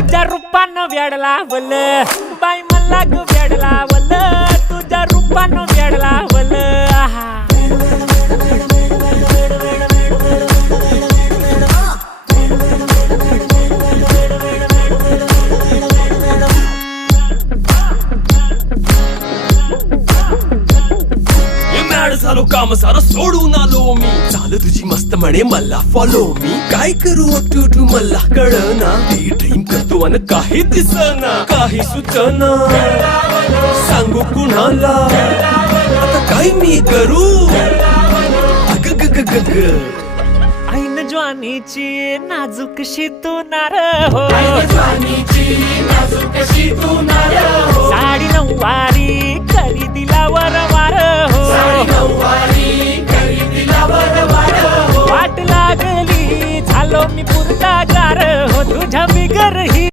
तुझ्या रूपानं वेड लावल बाई मला ग वेड लावल तुझ्या रूपानं वेड लावल आहा झालो काम सारं सोडून आलो मी चाल तुझी मस्त म्हणे मला फॉलो मी काय करू टू मला कळना ती ड्रीम करतो अन काही दिसना काही सुचना सांगू कुणाला आता काय मी करू अग ग ग ग ग ऐन ज्वानीची नाजूकशी तू नार हो साडी नऊवारी करी दिला वरवार हो वाट लागली झालो मी पुरता गार हो तुझ्या बिगर ही